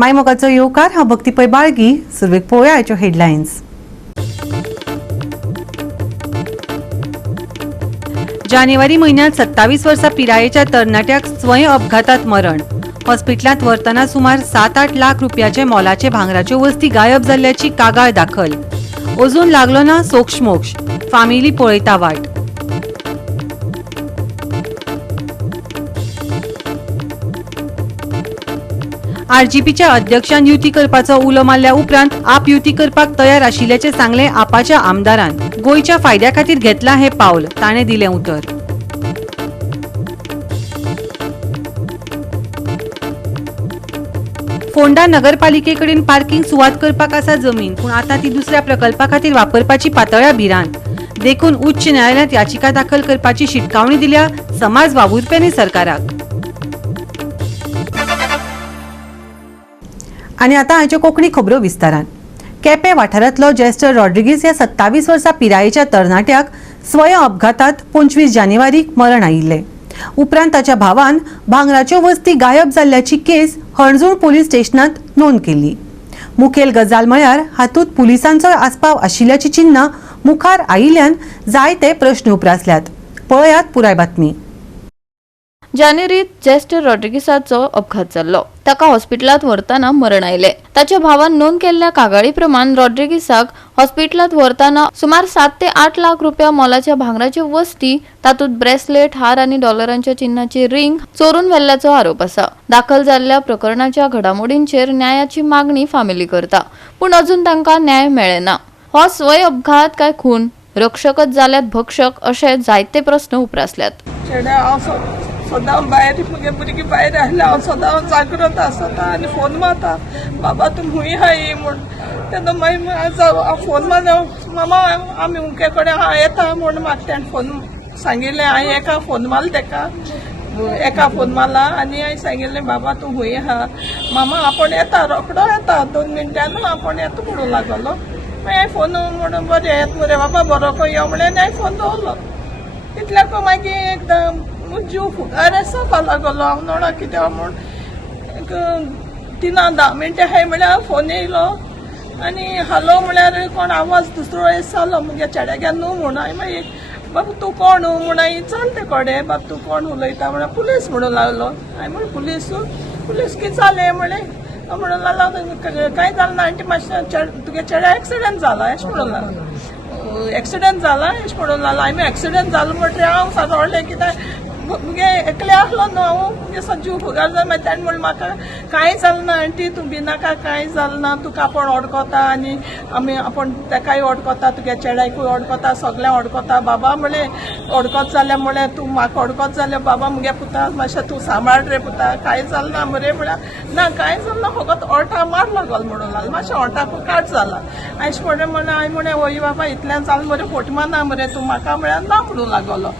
मायमोगाचो येवकार हांव भक्ती पै बाळगी. सुरवेक पळोवया आयच्यो हेडलायन्स. जानेवारी म्हयन्यांत 27 वर्सां पिरायेच्या तरणाट्याक स्वयं अपघातात मरण. हॉस्पिटलांत व्हरतना सुमार 7-8 लाख रुपयाचे मोलाचे भांगराच्यो वस्ती गायब जाल्ल्याची कागाळ दाखल. अजून लागलो ना सोक्षमोक्ष, फामिली पळयता वाट. आरजीपीच्या अध्यक्षान युती करपाचो उलो मारल्या उपरांत आप युती करपाक तयार आशिल्ल्याचे सांगले आपाच्या आमदारान. गोंयच्या फायद्या खातीर घेतला हे पावल, ताणें दिलें उतर. फोंडा नगरपालिके कडेन पार्किंग सुवात करपाक आसा जमीन, पूण आतां ती दुसऱ्या प्रकल्पा खातीर वापरपाची पातळ्या भिरांत. देखून उच्च न्यायालयात याचिका दाखल करपाची शिटकावणी दिल्या समाज वावुरप्यांनी सरकाराक. आनी आतां आयच्यो कोंकणी खबरो विस्तारान. केपें वाठारांतलो जेस्टर रॉड्रिगीस ह्या 27 वर्सां पिरायेच्या तरणाट्याक स्वयं अपघातात 25 जानेवारीक मरण आयिल्लें. उपरांत ताच्या भावान भांगराच्यो वस्ती गायब जाल्ल्याची केस हणजूण पुलीस स्टेशनांत नोंद केल्ली. मुखेल गजाल म्हळ्यार हातूंत पुलिसांचो आस्पाव आशिल्ल्याची चिन्नां मुखार आयिल्ल्यान जायते प्रस्न उप्रासल्यात. पळयात पुराय बातमी. जानेवारीत जेस्टर रॉड्रिगीसाचो अपघात जाल्लो. ताका हॉस्पिटलांत व्हरतना मरण आयलें. ताच्या भावान नोंद केल्ल्या कागाळी प्रमाण रॉड्रिगीसाक हॉस्पिटलांत व्हरतना सुमार 7 ते 8 लाख रुपया मोलाच्या भांगराच्यो वस्ती, तातूंत ब्रेसलेट, हार आनी डॉलरांच्या चिन्हाची रिंग चोरून व्हेल्ल्याचो आरोप आसा. दाखल जाल्ल्या प्रकरणाच्या घडामोडींचेर न्यायाची मागणी फामिली करता, पूण अजून तांकां न्याय मेळ्ळेना. हो स्वय अपघात काय खून, रक्षकच जाल्यात भक्षक अशे जायते प्रस्न उप्रासल्यात. सदां भायर मुगे भुरगीं भायर आसले हांव सदां जागृत आसता आनी फोन मारता, बाबा तूं खूंय हाय म्हूण. तेन्ना मागीर हांव फोन मारता, मामा आमी उमके कडेन हांव येता म्हूण म्हाका तेणें फोन सांगिल्लें. हांवें एका फोन मारलो ताका, एका फोन मारला आनी हांवें सांगिल्लें बाबा तूं खूंय आहा. मामा आपूण येता, रोखडो येता, 2 मिनटान आपूण येता म्हणून लागलो. मागीर हांवें फोन म्हणून बरें येता मरे बाबा, बरोको यो म्हणून हांवें फोन दवरलो. इतल्याक मागीर एकदम जीव फुगार आसा लागलो. हांव नोडा कितें म्हूण 3-10 मिनटां हाय म्हळ्यार फोन येयलो आनी हालो म्हळ्यार कोण आवाज दुसरो येसालो मुगे चेड्यागे न्हू म्हूण. हांवें मागीर बाबा तूं कोण म्हूण हांवें चलते कडेन, बाबा तूं कोण उलयता म्हळ्यार पुलीस म्हणून लागलो. हांवें म्हण पुलीस कितें जालें म्हळें. म्हणून लागलो कांय जालें ना आंटी, मातशें तुगे चेड्या एक्सिडेंट जाला अशें म्हणून लागलो. एक्सिडेंट जाला अशें म्हणून लागलो. हांवें एक्सिडेंट जालो म्हटल्यार हांव सांगलें कितें मुगे एकले आसलो न्हू, हांव मुगे जीव फुगार जालो. मागीर ताणें म्हणलें म्हाका कांय जालें ना आंटी, तूं भिनाका, कांय जालें ना, तुका आपूण ओडकोता आनी आमी आपूण तेकाय ओडकोता, तुगे चेड्याकूय ओडकोता, सगळ्यांक ओडकोता. बाबा म्हणलें ओडकोत जाल्यार म्हणलें तूं म्हाका ओडकोत जाल्यार बाबा मुगे पुता मातशें तूं सांबाळ रे पुता, कांय जालें ना मरे म्हळ्यार ना कांय जालें ना, फकत ओर्टा मार लागल म्हणून लागलो. मातशें ओर्टाकूय काट जाला अशें म्हणून हांवें म्हणलें वय बाबा इतल्यान जालें मरे, फोटमा ना मरे तूं म्हाका म्हळ्यार ना म्हणून लागलो.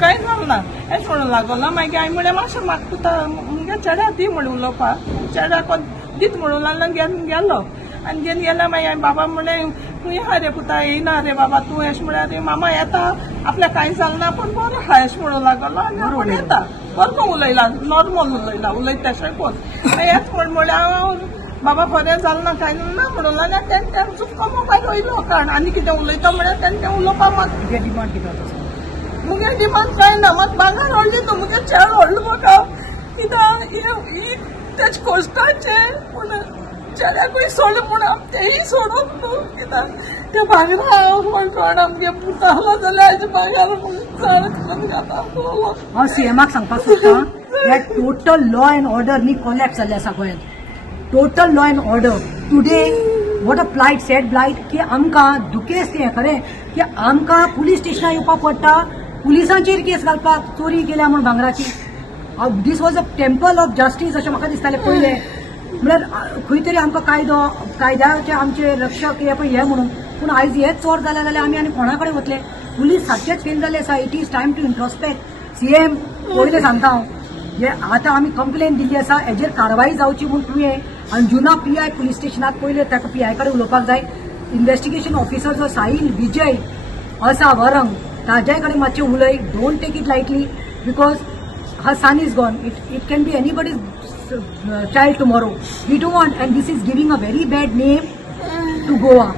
कांय जालें ना अशें म्हणून लागलो. मागीर हांवें म्हळें मातशें म्हाका पुता मुगे चेड्या दी म्हणून उलोवपाक. चेड्याक दीत म्हणून लागलो. घेवन गेलो आनी घेवन गेल्यार मागीर हांवें बाबा म्हणलें खूंय आहा रे पुता, येयना रे बाबा तूं अशें म्हळ्यार मामा येता, आपल्याक कांय जालें ना पूण बरो आहा अशें म्हणून लागलो. आनी आपूण येता बरो उलयला, नॉर्मल उलयला, उलयता तशें कोण. येत म्हळ्यार हांव बाबा बरें जालें ना कांय ना म्हणून लागलें. तेणें चुको मोबायल वयलो कारण आनी कितें उलयता म्हळ्यार तेणें उलोवपाक म्हाका डिमांड कितें मुगे डिमांड कांय ना, म्हाका भांगर व्हडली न्हू, मुगे चेड व्हडलो म्हाका कित्याक तेजे कोश्टाचे. पूण चेड्याकूय सोड पूण तेय सोडून न्हू, कित्याक त्या भांगरा कोण आमगे पुता आसलो जाल्यार हेजे भांगर चड करून घाता. हांव सीएमाक सांगपाक सोदतां, हे टोटल लॉ एंड ऑर्डर न्ही कॉलॅप्स जाल्ले आसा गोंयांत. Total law and order today what a blight said blight की आमकां दुखेस्त तें खरें की आमकां पुलीस स्टेशनार येवपाक पडटा, पुलिसांचेर केस घालपाक, चोरी केल्या म्हूण भांगराची. This was a temple of justice अशें म्हाका दिसतालें पयलें. म्हळ्यार खंय तरी आमकां कायद्याचे आमचे रक्षक हे पळय हे म्हणून. पूण आयज हेच चोर जाले जाल्यार आमी आनी कोणा कडेन वतले. पुलीस सारकेच फेल जाल्ले आसा. It is time to introspect. CM पयलें सांगता हांव, जे आतां आमी कंप्लेन दिल्ली आसा हेजेर कारवाई जावची म्हूण तुवें अंजुना PI पुलीस स्टेशनाक पयलें ताका PI कडेन उलोवपाक जाय. इन्व्हेस्टिगेशन ऑफिसर जो साहिल विजय आसा वरंग, ताज्या कडेन मातशें उलय. Don't take it lightly because her son is gone. It can be anybody's child tomorrow. We don't want, and this is giving a very bad name to Goa.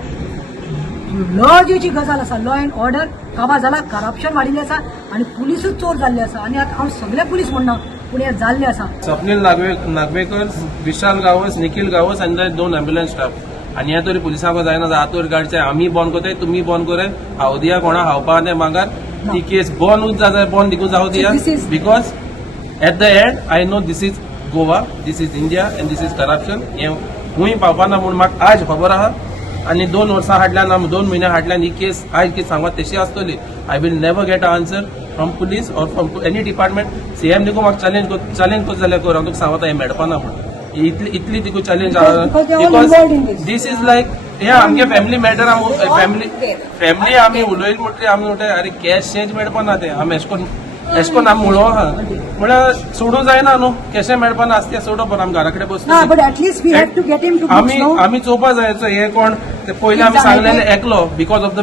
लॉजीची गजाल आसा, लॉ अँड ऑर्डर काबार जाला, corruption वाडिल्लें आसा आनी पुलीसूच चोर जाल्ले आसा. आनी आतां हांव सगळे पुलीस म्हणना पूण हे जाल्ले आसा. स्वप्नील नागवेकर, विशाल गावस, निखिल गावस आनी 2 एम्ब्युलन्स स्टाफ आनी हे तरी पुलिसांक जायना आतोर गाडचे आमी बंद कोताय, तुमी बंद करे, हांव दिया कोणा हावपा ते मागार ती केस बंदूच जाता, बंद दिकूच जावं दिया. Because at the end I know this is Goa, this is India and this is corruption. हे खूंय पावपाना म्हूण म्हाका आज खबर आहा. आनी 2 वर्सां हाडल्यान 2 म्हयने हाडल्यान ही केस आज कितें सांगता तशी आसतली. I will never get a answer from police or from any department. CM देखून म्हाका चॅलेंज कोत जाल्यार कर, हांव तुका सांगता हें मेळपाना म्हूण. इतली तिकू challenge because this is like हे आमगे फॅमिली मॅटर. फॅमिली आमी उलयली म्हणटरी आमी म्हणटा अरे कॅश चेंज मेळपाना ते आमी एशकोन आमी मुळो आहा म्हळ्यार सोडूं जायना न्हू. कॅशे मेळपाना आसता सोडो पण आमी घरा कडेन बसता. But at least we have to get him to books, no? आमी चोवपा जायचो हे कोण ते पयलीं आमी सांगलेले एकलो बिकॉज ऑफ द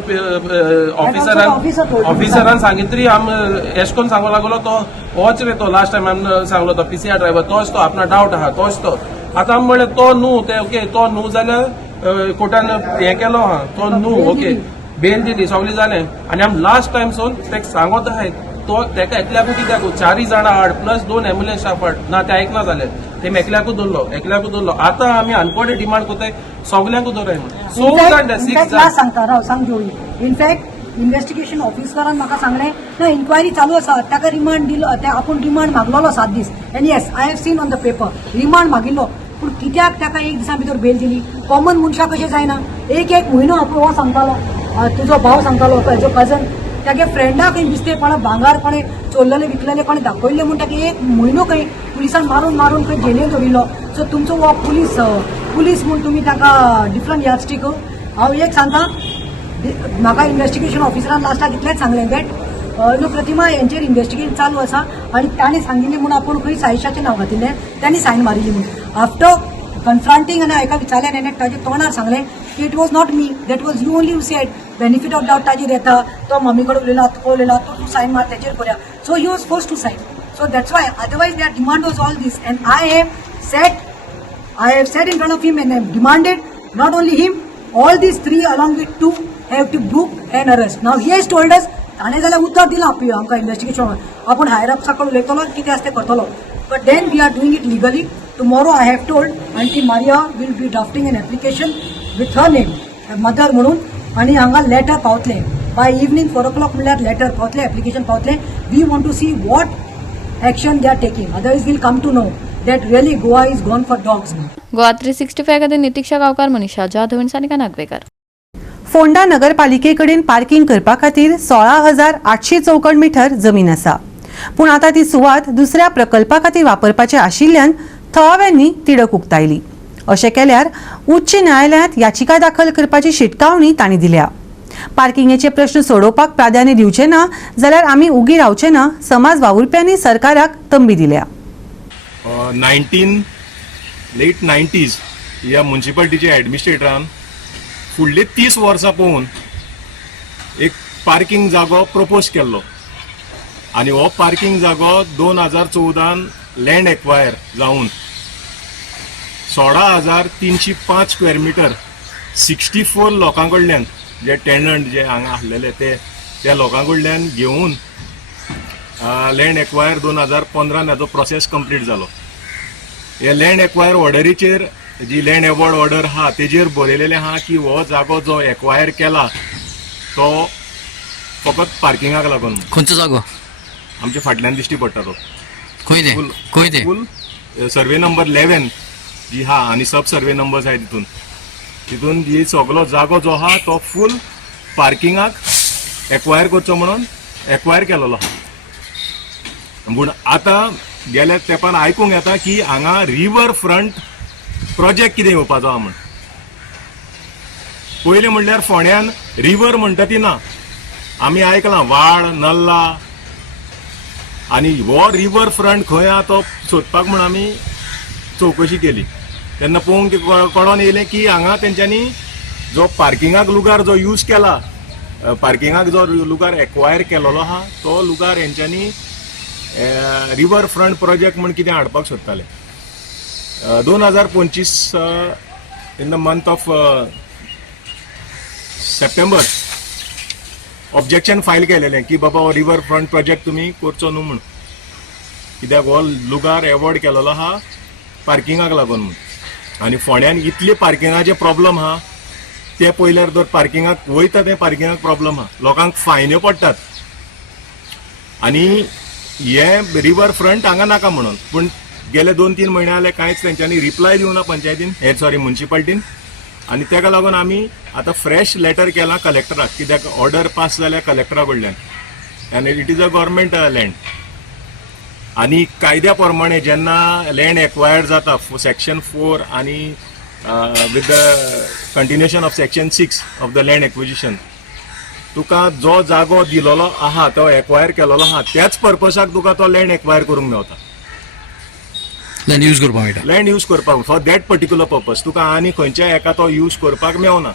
ऑफिसरान सांगितरी आमी एशकोन सांगू लागलो तो होच रे तो लास्ट टायम आमी सांगलो तो पीसीआर ड्रायव्हर तोच तो आपणा डावट आहा तोच तो. आतां आमी म्हणलें तो न्हू ते ओके तो न्हू जाल्यार कोर्टान हें केलो आहा तो न्हू ओके बेल दिली सगळें जालें. आनी आमी लास्ट टायम सोन तेका सांगत आहाय तो तेका एकल्याकूच कित्याक 4 जाणां हाड प्लस 2 एम्ब्युलन्स स्टाफ हाड ना ते आयकना जाले. ते एकल्याकूच दवरलो. आतां आमी आनकोडे डिमांड कोताय सगल्यांकूच दवराय म्हणून. सांगता राव सांग जोडी. इनफॅक्ट इन्व्हेस्टिगेशन ऑफिसरान म्हाका सांगलें ना इन्क्वायरी चालू आसा, ताका रिमांड दिलो, आपूण रिमांड मागलोलो 7 दीस. And yes I have seen on the paper remand मागिल्लो. पूण कित्याक ताका 1 दिसा भितर बेल दिली? कॉमन मनशाक कशें जायना? एक म्हयनो आपूण हो सांगतालो, तुजो भाव सांगतालो, हेजो कजन तागे फ्रेंडाक खंय दिसते कोणा भांगार कोणे चोरलेले विकलेले कोणे दाखयल्ले म्हूण ताका 1 म्हयनो खंय पुलिसान मारून खंय जेलीन दवरिल्लो. सो तुमचो हो पुलीस म्हूण तुमी ताका डिफरंट यादस्टीक. हांव एक सांगता म्हाका इन्व्हेस्टिगेशन ऑफिसरान लास्टाक इतलेंच सांगलें दॅट प्रतिमा यांचेर इन्व्हेस्टिगेशन चालू आसा आनी ताणें सांगिल्लें म्हूण आपूण खंय साईशाचें नांव घातिल्लें तांणी सायन मारिल्ली म्हूण. आफ्टर कन्फ्रंटींग आनी हाका विचारल्यान हाणें ताजे तोंडार सांगलें की it was not me, that was you only who said. Benefit of doubt ताजेर येता, तो मम्मी कडेन उलयला, तो उलयला, तूं सायन मार तेचेर करूया. So he was force to sign. So that's why otherwise that demand was all this. And I have said in front of him and I have demanded not only him, all these 3 along with 2 have to book and arrest. Now he has told us ताणें जाल्यार उतर दिलां आमकां investigation आपूण higher अप्सा कडेन उलयतलो कितें आसा तें करतलो. But then we are doing it legally. Tomorrow I have told aunty Maria will be drafting an application with her name mother म्हणून आनी हांगा लेटर पावतलें बाय इवनिंग 4 o'clock म्हणल्यार लेटर पावतलें, एप्लिकेशन पावतलें. We want to see what action they are taking. Otherwise we'll come to know that really Goa is gone for dogs. Goa 365 खातीर नितीक्षा गांवकार, मनीषा जाधव आनी सानिका नागवेकर. फोंडा नगरपालिकेकडेन पार्किंग करपा खातीर 16,800 चौकड मिटर जमीन आसा. पूण आतां ती सुवात दुसऱ्या प्रकल्पा खातीर वापरपाचे आशिल्ल्यान थळाव्यांनी तिडक उक्तायली. अशें केल्यार उच्च न्यायालयांत याचिका दाखल करपाची शिटकावणी तांणी दिल्या. पार्किंगेचे प्रश्न सोडोवपाक प्राधान्य दिवचे ना जाल्यार आमी उगी रावचे ना समाज वावुरप्यांनी सरकाराक तंबी दिल्या. लेट 90s ह्या म्युन्सिपालिटीच्या एडमिनिस्ट्रेटरान फुडले 30 वर्सां पळोवन एक पार्किंग जागो प्रपोज केल्लो आनी हो पार्किंग जागो 2014 लँड एक्वायर जावन 16,305 स्क्वेअर मिटर 64 लोकां कडल्यान जे टेनंट जे हांगा आसलेले त्या लोकां कडल्यान घेवन लँड एक्वायर 2015 हाचो प्रोसेस कंप्लीट जालो. हे लँड एक्वायर ऑर्डरीचेर जी लँड एवॉर्ड ऑर्डर आहा तेजेर बरयलेलें आहा की हो जागो जो एक्वायर केला तो फकत पार्किंगाक लागून. खंयचो जागो? आमच्या फाटल्यान दिश्टी पडटा तो खंय ते फूल सर्वे नंबर 11 जी हा आनी सब सर्वे नंबर्स आहाय तितून जी सगळो जागो जो आहा तो फूल पार्किंगाक एक्वायर करचो म्हणून एक्वायर केलेलो आहा. पूण आतां गेल्या तेंपान आयकूंक येता की हांगा रिवर फ्रंट प्रोजेक्ट कितें येवपाचो आहा म्हण. पयलीं म्हणल्यार फोंड्यान रिवर म्हणटा ती ना, आमी आयकलां व्हाळ नल्ला आनी हो रिवर फ्रंट खंय आहा तो सोदपाक म्हण आमी चवकशी केली तेन्ना पळोवंक कळोन येयलें की हांगा तेंच्यांनी जो पार्किंगाक लुगार जो यूज केला, पार्किंगाक जो लुगार एक्वायर केलेलो आहा तो लुगार हेंच्यांनी रिवर फ्रंट प्रोजेक्ट म्हण कितें हाडपाक सोदताले. 2025 in the month of September objection file केलेलें की बाबा हो रिवर फ्रंट प्रोजेक्ट तुम्ही करचो न्हू म्हूण, कित्याक हो लुगार एवॉर्ड केलेलो आहा पार्किंगाक लागून म्हूण, आनी फोंड्यान इतले पार्किंगाचे प्रॉब्लम आहा ते पयल्यार जर पार्किंगाक वयता ते पार्किंगाक प्रॉब्लम आहा, लोकांक फायन्यो पडटात आनी हे रिवर फ्रंट हांगा नाका म्हणून. पूण गेले 2-3 म्हयने जाले कांयच तेंच्यांनी रिप्लाय दिवना पंचायतीन म्युन्सिपाल्टीन, आनी तेका लागून आमी आतां फ्रेश लेटर केलां कलेक्टराक, कित्याक ऑर्डर पास जाल्या कलेक्टरा कडल्यान आनी it is a government land. आनी कायद्या प्रमाणे जेन्ना लँड एक्वायर्ड जाता सेक्शन 4 आनी with the continuation of section 6 of the land acquisition, तुका जो जागो दिलेलो आहा तो एक्वायर केलेलो आहा त्याच पर्पसाक तुका तो लँड एक्वायर करूंक मेवता, लँड यूज करपाक मेळटा. लँड यूज करपाक फॉर दॅट पर्टिक्युलर पर्पज. तुका आनी खंयच्याय एका तो यूज करपाक मेवना.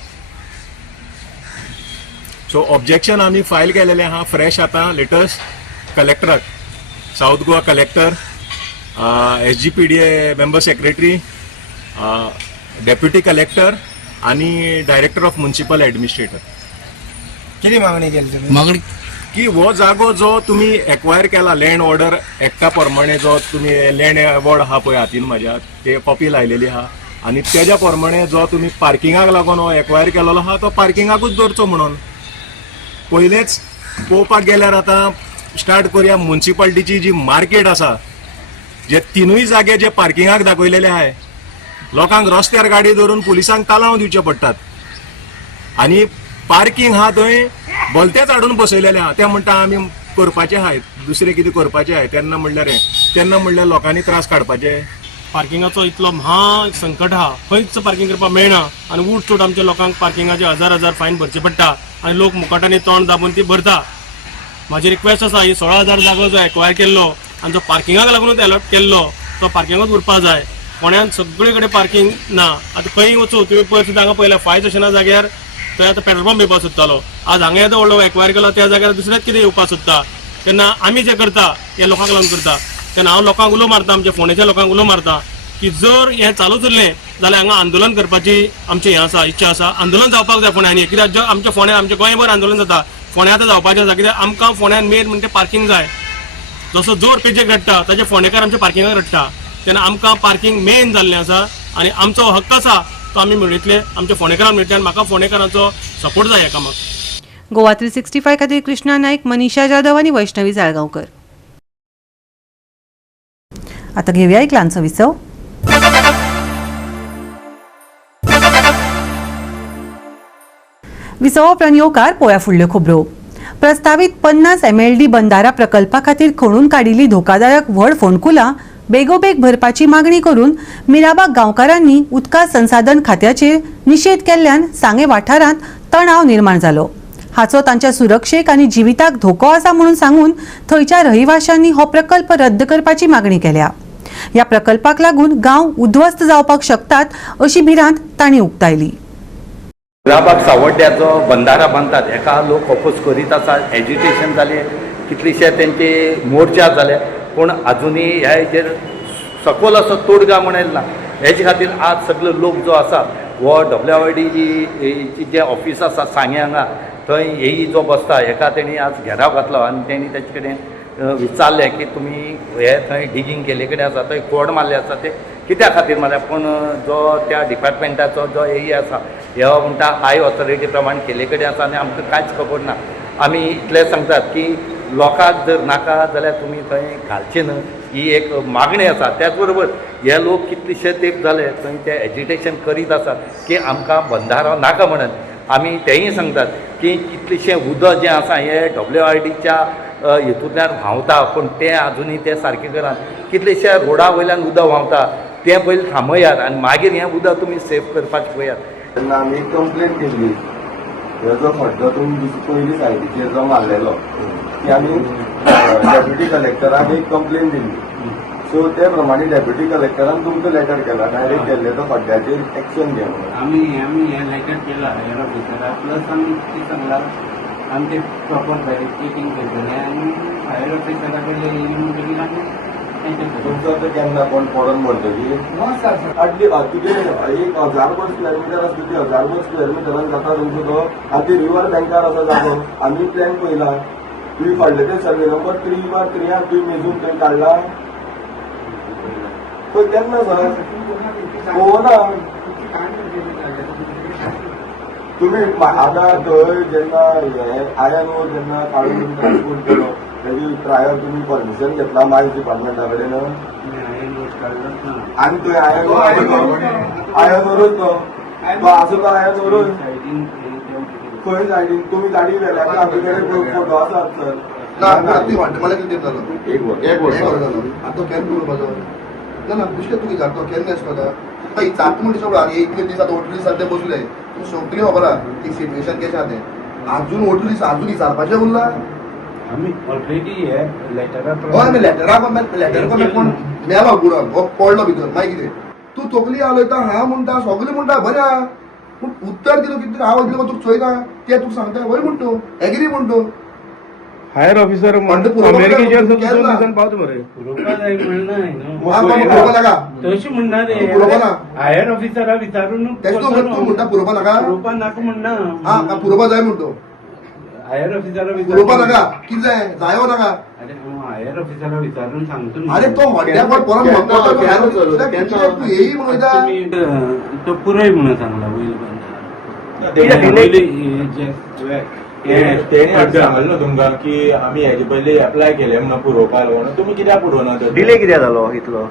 सो ऑब्जेक्शन आमी फायल केलेलें आहा फ्रेश आतां लेटस्ट कलेक्टराक, South Goa collector, SGPDA member secretary, deputy collector आनी डायरेक्टर ऑफ म्युन्सिपल एडमिनिस्ट्रेटर. किती मागणी केली तुम्ही? मागणी की हो जागो जो तुम्ही एक्वायर केला लँड ऑर्डर एक्टा प्रमाणे जो तुम्ही लँड अवॉर्ड आहा पळय हातीन म्हाज्या ते कॉपी लायलेली आहा, आनी तेज्या प्रमाणे जो तुम्ही पार्किंगाक लागून हो एक्वायर केलेलो आहा तो पार्किंगाकूच दवरचो म्हणून. पयलेच पळोवपाक गेल्यार आतां स्टार्ट करुया म्युन्सिपाल्टीची जी मार्केट आसा, जे 3य जागे जे पार्किंगाक दाखयलेले आहाय, लोकांक रस्त्यार गाडी धरून पुलिसांक तालांव दिवचे पडटात आनी पार्किंग हा थंय भलतेच हाडून बसयलेले आहा. ते म्हणटा आमी करपाचे आहाय, दुसरे कितें करपाचे आहाय, तेन्ना म्हणल्यार लोकांनी त्रास काडपाचे. पार्किंगाचो इतलो महा संकट आहा, खंयच पार्किंग करपाक मेळना आनी उठ चोट आमच्या लोकांक पार्किंगाचे 1000 फायन भरचे पडटा आनी लोक मुखाटांनी तोंड दाबून ती भरता. म्हाजी रिक्वेस्ट आसा, ही 16,000 जागो जो एक्वायर केल्लो आनी जो पार्किंगाक लागूनच अलॉट केल्लो तो पार्किंगाक उरपाक जाय. फोंड्यान सगळे कडेन पार्किंग ना. आतां खंय वचूं तुम्ही पळयत हांगा पयल्या फायर स्टेशना जाग्यार थंय आतां पेट्रोल पंप येवपाक सोदतालो, आज हांगा येता व्हडलो एक्वायर केलो त्या जाग्यार दुसरेच कितें येवपाक सोदता. तेन्ना आमी जें करता हें लोकांक लागून करता. तेन्ना हांव लोकांक उलो मारता, आमच्या फोंड्याच्या लोकांक उलो मारता की जर हें चालूच उरलें जाल्यार हांगा आंदोलन करपाची आमची हें आसा, इच्छा आसा. आंदोलन जावपाक जाय फोंड्यांनी, कित्याक जो आमच्या फोंड्यान आमच्या गोंयभर आंदोलन जाता, फोंड्या आतां जावपाचें आसा. कित्याक आमकां फोंड्यान मेन म्हणजे पार्किंग जाय. जसो जोर पेजेक रडटा तशें फोंडेकार आमच्या पार्किंगाक रडटा. तेन्ना आमकां पार्किंग मेन जाल्लें आसा आनी आमचो हक्क आसा तो आमी मेळयतले, आमच्या फोंडेकारांक मेळटले आनी म्हाका फोंडेकारांचो सपोर्ट जाय ह्या कामाक. गोवा 365 खातीर कृष्णा नायक, मनीषा जाधव आनी वैष्णवी जाळगांवकर. आता घेऊया एक ल्हानसो विसव. विसव उपरांत येवकार पळोवया फुडल्यो खबरो. प्रस्तावित 50 MLD बंधारा प्रकल्पा खातीर खणून काडिल्ली धोकादायक व्हड फोंडकुलां बेगोबेग भरपाची मागणी करून मिराबाग गांवकारांनी उदका संसाधन खात्याचेर निशेध केल्ल्यान सांगे वाठारांत तणाव निर्माण जालो. हाचो तांच्या सुरक्षेक आनी जिविताक धोको आसा म्हणून सांगून थंयच्या रहिवाशांनी हो प्रकल्प रद्द करपाची मागणी केल्या. ह्या प्रकल्पाक लागून गांव उद्ध्वस्त जावपाक शकतात अशी भिरांत तांणी उक्तायली. मिराबाग सावड्ड्याचो बंधारा बांदतात हेका लोक अपोज करीत आसात, एज्युटेशन जाले, कितलेशे तेंचे मोर्चा जाले, पूण अजुनूय ह्या हेजेर सखोल असो तोडगा म्हणून ना. हेजे खातीर आज सगळो लोक जो आसा हो WID जे ऑफिस आसा सांगे हांगा थंय हेई जो बसता हेका तेणी आज घेराव घातलो आनी तेणी तेचे कडेन विचारलें की तुमी हे थंय डिगींग केले कडेन आसा थंय कोड मारले आसा ते कित्या खातीर मारल्या. पूण जो त्या डिपार्टमेंटाचो जो एई आसा हे म्हणटा हाय ऑथॉरिटी प्रमाणे केले कडेन आसा आनी आमकां कांयच खबर ना. आमी इतलें सांगतात की लोकांक जर नाका जाल्यार तुमी थंय घालचे न्हय, ही एक मागणी आसा. त्याच बरोबर हे लोक कितलेशे तेंप जाले थंय ते एज्युटेशन करीत आसात की आमकां बंधारो नाका म्हणून. आमी तेंय सांगतात की कितलेशें उदक जें आसा हें WIDच्या हितूंतल्यान व्हांवता, पूण तें आजुनूय ते सारकें करात. कितलेशे रोडा वयल्यान उदक व्हांवता तें पयलीं थांबयात आनी मागीर हें उदक तुमी सेव करपाचें पळयात. तेन्ना आमी कंप्लेन केल्ली ह्यो जो खड्डो तुमी पयलीं सायडीचेर जो मारलेलो ती आमी डेप्युटी कलेक्टराक एक कंप्लेन दिल्ली. सो ते प्रमाणे डेप्युटी कलेक्टरान तुमकां लेटर केला डायरेक्ट केल्ले तो खड्ड्याचेर एक्शन घे म्हणून. आमी हें लेटर केला हेरा भितर प्लस आमी कितें सांगलां आमी ते प्रॉपर वेरिफिकेशन करतले आनी फायर ऑफिसरा कडले येयले म्हणटकीर आमी तुमचं ते केन्ना कोण पडून म्हणटकी आटली तुगे 1000 स्क्वेअर मीटर आसता ती 1000 स्क्वेअर मिटरान जाता तुमचो तो आनी ती रिवर बँकार आसा जागो आमी प्लॅन पयला तुमी फाडले ते सर्वे नंबर 3/3 तुमी मेजून थंय काडला पळय केन्ना सर पळोवना तुम्ही आतां थंय जेन्ना आयन ओर जेन्ना काडून ट्रान्सपोर्ट केलो तेजी ट्रायल तुम्ही परमिशन घेतला मायन्स डिपार्टमेंटा कडेन आनी थंय आयन ओरूच तो आसा तो आयन ओरूच खंय सायडीन तुमी गाडी व्हेल्या की आमचे कडेन फोटो आसात सर मला किती झालं एक वर्ष झालं आता केन्ना उरपाचो ना दुसरे तुमी जातो केन्ना आसता ही चाक म्हणटी सोडा इतले दीस आतां ओटली सध्या बसले तुम्ही सगळी खबरा ती सिच्युएशन कशें आहा तें अजून ओटली अजून विचारपाचें उरला आम्ही ऑलरेडी हे लेटराक हय आमी लेटर कोण मेलो बुडोन हो पडलो भितर मागीर कितें तूं तकली हालयता हांव म्हणटा सगळें म्हणटा बरें आहा पूण उत्तर दिलो कितें हांव दिलो तुका चोयता तें तुका सांगता वय म्हणटो एग्री म्हणटो हायर ऑफिसर अमेरिकेचेर पावता मरे पुरोवपा जाय म्हणना तशी म्हणना रे हायर ऑफिसरा विचारून तूं म्हणटा पुरोवपा नाका पुरोवपा नाका म्हणना हा पुरोवपा जाय म्हणटो हायर ऑफिसरा पुरोवपा नाका कितें जाय जायो नाका अरे हांव हायर ऑफिसरा विचारून सांगतो अरे तो हॉटेल परत म्हणतो येई म्हणटा तो पुरय म्हणून सांगला तेणे सांगलो तुमकां की आमी हेजे पयली एप्लाय केले म्हणून पुरोवपा लागून तुमी कित्याक पुरोवना डिले कित्याक जालो इतलो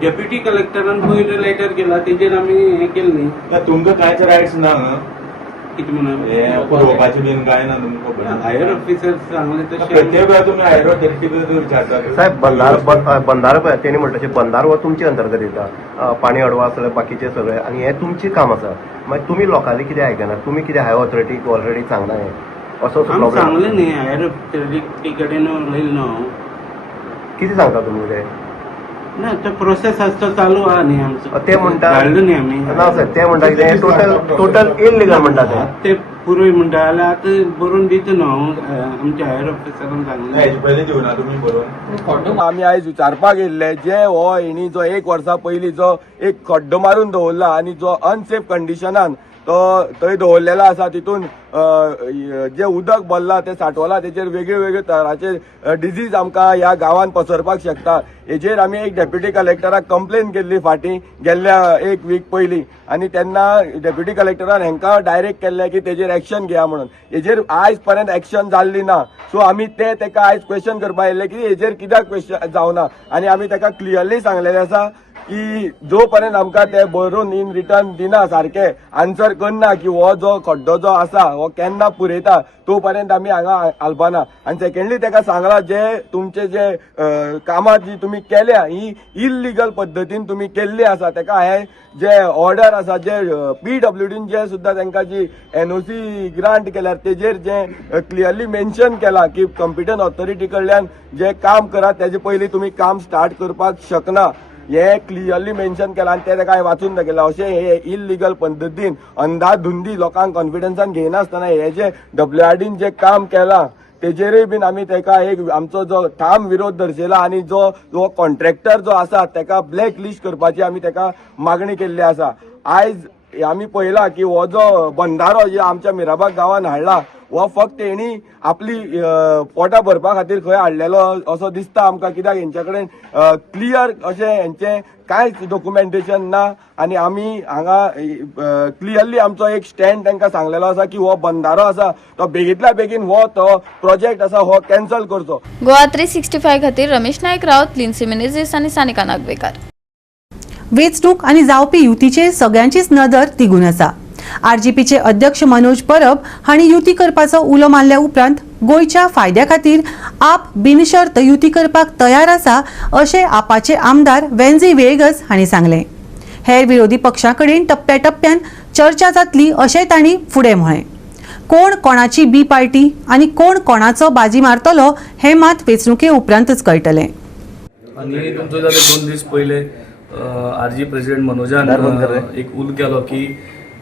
डेप्युटी कलेक्टरान पयलीं लेटर केला तेजेर आमी हें केलें न्ही तुमकां कांयच रायट्स ना कितें म्हणून हे पुरोवपाचें बीन कांय ना तुमकां हायर ऑफिसर सांगले तशें प्रत्येक वेळा तुमी हायर ऑथॉरिटीक विचारतात साहेब बंधार पळय तेणी म्हणटा बंधार हो तुमचे अंतर्गत येता पाणी अडवा सगळे बाकीचे सगळे आनी हें तुमचें काम आसा मागीर तुमी लोकांनी कितें आयकना तुमी कितें हायर ऑथॉरिटीक ऑलरेडी सांगना हें असो प्रॉब्लेम सांगलें न्ही हायर ऑथॉरिटी कडेन उलयलो न्हू कितें सांगता तुमी ते ना तो प्रोसेस आसता चालू आहा न्ही आमचो ते म्हणटा धाडलो न्ही आमी ना सर ते म्हणटा कितें टोटल इलिगल म्हणटा ते ते पुरोय म्हणटा जाल्यार आतां बरोवन दिता न्हू आमच्या हायर ऑफिसरान सांगलें हेजे पयली दिवना तुमी बरोवन आमी आयज विचारपाक येयल्ले जे हो हेणी जो 1 वर्सा पयलीं जो एक खड्डो मारून दवरला आनी जो अनसेफ कंडिशनान तो थंय दवरलेलो आसा तितून जे उदक भरला ते साठवला तेचेर वेगळे वेगळे तराचे डिजीज आमकां ह्या गांवांत पसरपाक शकता हेजेर आमी एक डेप्युटी कलेक्टराक कंप्लेन केल्ली फाटीं गेल्ल्या 1 वीक पयलीं आनी तेन्ना डेप्युटी कलेक्टरान हांकां डायरेक्ट केल्लें की तेजेर एक्शन घेया म्हणून हेजेर आयज पर्यंत एक्शन जाल्ली ना सो आमी तेका आयज क्वेश्चन करपाक येयल्ले की हेजेर कित्याक क्वेश्चन जावना आनी आमी तेका क्लियरली सांगलेलें आसा की जो पर्यंत आमकां ते बरोवन इन रिटर्न दिना सारखे आन्सर करना की हो जो खड्डो जो आसा हो केन्ना पुरयता तो पर्यंत आमी हांगा हालपाना आनी सेकंडली तेका सांगला जे तुमचे जे कामां जी तुमी केल्या ही इल्लिगल पद्दतीन तुमी केल्ली आसा तेका हे जे ऑर्डर आसा जे PWDन जे सुद्दां तांकां जी NOC ग्रांट केल्यार तेजेर जे क्लियरली मेन्शन केला की कॉम्पिटंट ऑथॉरिटी कडल्यान जे काम करात तेजे पयलीं तुमी काम स्टार्ट करपाक शकना हे क्लियरली मेन्शन केला आनी ते ताका हांवें वाचून दाखयला अशें हे इल्लिगल पद्दतीन अंधाधुंदी लोकांक कॉन्फिडन्सान घेयनासतना हे जे WRDन जे काम केलां तेजेरूय बीन आमी तेका एक आमचो जो ठाम विरोध दर्शयला आनी जो कॉन्ट्रॅक्टर जो आसा तेका ब्लॅक लिस्ट करपाची आमी तेका मागणी केल्ली आसा आयज आमी पळयला की हो जो बंधारो जे आमच्या मिराबाग गांवांत हाडला हो फक्त हेणी आपली पोटां भरपा खातीर खंय हाडलेलो असो दिसता आमकां कित्याक हेंच्या कडेन क्लियर अशें हेंचें कांयच डॉक्युमेंटेशन ना आनी आमी हांगा क्लियरली आमचो एक स्टँड तांकां सांगलेलो आसा की हो बंधारो आसा तो बेगींतल्या बेगीन हो तो प्रोजेक्ट आसा हो कॅन्सल करचो. गोवा 365 खातीर रमेश नायक रावत, लिन्सी मेनेझीस आनी सानिका नागवेकर. वेंचणूक आनी जावपी युतीचेर सगळ्यांचीच नदर तिगून आसा. आरजीपीचे अध्यक्ष मनोज परब हांणी युती करपाचो उलो मारल्या उपरांत गोंयच्या फायद्या खातीर आप बिनशर्त युती करपाक तयार आसा अशें आपाचे आमदार वेन्झी वेगस हांणी सांगलें. हेर विरोधी पक्षां कडेन टप्प्याटप्प्यान चर्चा जातली अशें तांणी फुडें म्हळें. कोण कोणाची बी पार्टी आनी कोण कोणाचो बाजी मारतलो हें मात वेंचणुके उपरांतच कळटलें. आनी तुमचो जाल्यार 2 दीस पयले आरजी प्रेसिडेंट मनोजान एक उलो केलो की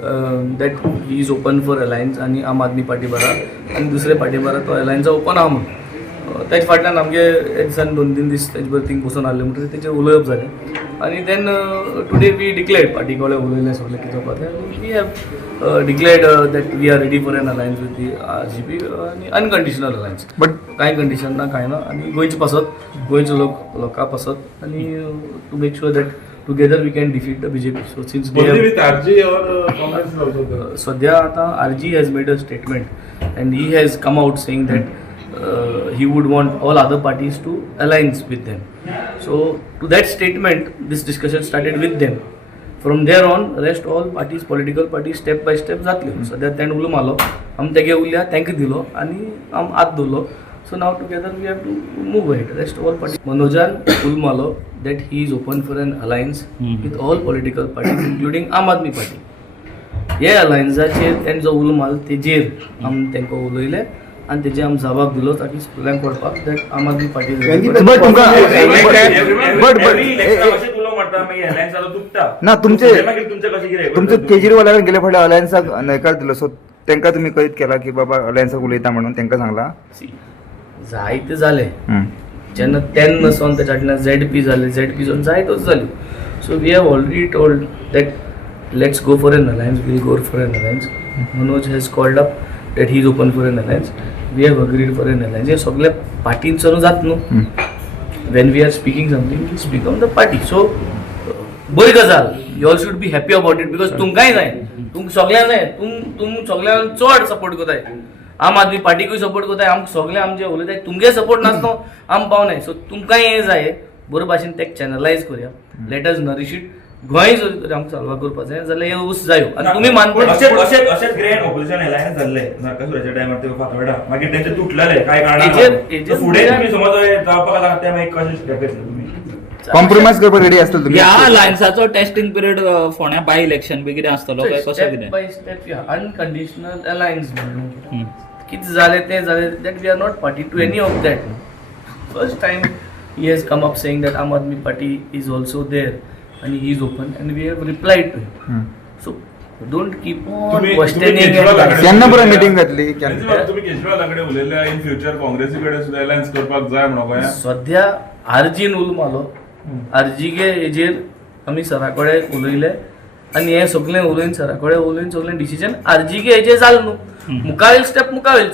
that he is open for alliance आनी आम आदमी पार्टी बारा आनी दुसरे पार्टी बारा तो अलायन्सा ओपन आहा म्हणून त्याच फाटल्यान आमगे एक दिसान 2-3 दीस तेजे बरें थिंग बसून आसले म्हणटकीर तेचेर उलोवप जालें आनी then today we declared party कडेन उलयलें सगळें कितें जावपाचें आनी we have declared that we are ready for an alliance with the RGP आनी अनकंडिशनल अलायन्स बट कांय कंडिशन ना कांय ना आनी गोंयचे पासत गोंयचे लोकां पासत आनी to make sure that together we can defeat the BJP. So since सद्या आतां RG has made a statement and he has come out saying that he would want all other parties to align with them. So to that statement, this discussion started with them. From there on, rest all parties, political parties, step by step जातले. So that then उलम आलो, हम तेगे उल्या तांकां दिलो आनी हम आत दवरलो. So now together we have to move ahead. Rest all parties. Manojan उलम आलो that he is open for an alliance with all political parties, including Aam Aadmi Party. हे allianceचेर तेंचो जो उलम आलो तेजेर हम तांकां उलयले. आणि त्याचे आम जबाब दिलो ताकी सगळ्यांक कळपाक दॅट आम आदमी पार्टी ना तुमचे केजरीवालान गेले फावटी अलायन्साक न्हयकार दिलो सो तांकां तुमी कैद केला की बाबा अलायन्साक उलयता म्हणून तांकां सांगला जायते जाले जेन्ना 10 नसून त्याच्या फाटल्यान ZP जाले ZP जावन जायतच जाल्यो so we have already told that let's go for an alliance we'll go for an alliance Manoj has called up that he is open for an alliance. We have agreed for an alliance. हे सगळ्या पार्टींचो जात न्हू. When we are speaking something, we speak on the party. So बरी गजाल. You all should be happy about it because तुमकांय जाय. तुमकां सगळ्यांक जाय. तुम सगळ्यांक चड सपोर्ट करताय. आम आदमी पार्टीकूय सपोर्ट करताय. आम सगळे आमचे उलयताय. तुमगे सपोर्ट नासलो आम पावनाय. सो तुमकांय हे जाय. बरे भाशेन तेक चॅनलायज करूया. Let us nourish it. Goa जर तर आमकां सॉल्व करपाचें जाल्यार हे ऊस जायो आनी तुमी मानता अशेंच ग्रँड ऑपोजिशन अलायन्स जाल्ले नरकासुराच्या टायमार ते फातोर्डा मागीर तेंचे तुटलेले काय कारणान फुडें तुमी समज जावपाक लागता ते मागीर कशें स्टेप घेतले तुमी कॉम्प्रोमाइज करपाक रेडी आसतले तुमी ह्या अलायन्साचो टेस्टिंग पिरियड फोण्या बाय इलेक्शन बी कितें आसतलो काय कशें कितें स्टेप बाय स्टेप या अनकंडिशनल अलायन्स म्हणून कितें जालें तें जालें that we are not party to any of that first time he has come up saying that Aam Aadmi Party is also there and he is open and we have replied to him. So don't keep on questioning. केन्ना बरो meeting जातली तुम्ही केजरीवालाकडे उलयल्या in future काँग्रेसीकडे सुद्धा alliance करपाक जाय म्हणून गोंयांत सध्या आरजीन उलमालो आरजीगे हेजेर आमी सरा कडेन उलयले आनी हे सगळें उलयन सरा कडेन उलयन सगळें डिसिजन आरजीगे हेजेर जालें न्हू मुखावेल स्टेप मुखावेल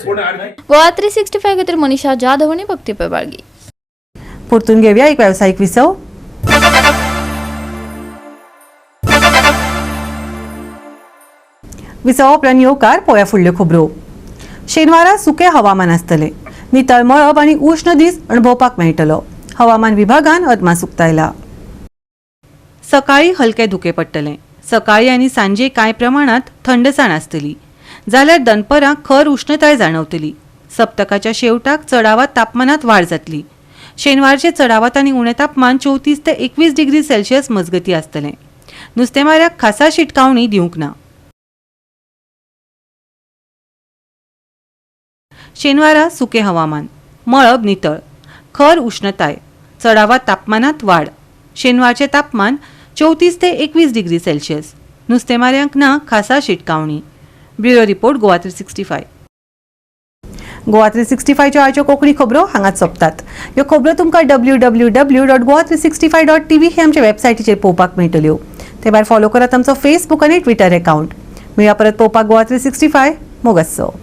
गोवा 365 खातीर मनीषा जाधव आनी भक्ती पळबाळगी. परतून घेवया एक व्यावसायिक विसव. विसव उपरांत येवकार पळोवया फुडल्यो खबरो. शेनवारा सुकें हवामान आसतलें. नितळ मळब आनी उश्ण दीस अणभवपाक मेळटलो. हवामान विभागान अदमास उक्तायला. सकाळीं हलकें धुकें पडटलें. सकाळीं आनी सांजे कांय प्रमाणांत थंडसाण आसतली जाल्यार दनपरां खर उश्णताय जाणवतली. सप्तकाच्या शेवटाक चडावात तापमानात वाड जातली. शेनवारचे चडावात आनी उणें तापमान 34 ते 21 डिग्री सेल्सियस मजगती आसतलें. नुस्तेमाऱ्याक खासा शिटकावणी दिवंक ना. शेनवारा सुकें हवामान. मळब नितळ. खर उष्णताय. चडावात तापमानात वाड. शेनवारचे तापमान 34 ते 21 डिग्री सेल्सियस. नुस्तेमाऱ्यांक ना खासा शिटकावणी. Bureau report Goa 365. गोवा 365 च्यो आयच्यो कोंकणी खबरो हांगाच सोंपतात. ह्यो खबरो तुमकां www.goa365.tv हे आमच्या वेबसायटीचेर पळोवपाक मेळटल्यो. ते भायर फॉलो करात आमचो फेसबूक आनी ट्विटर अकाउंट. मेळया परत पळोवपाक गोवा 365. मोगसो.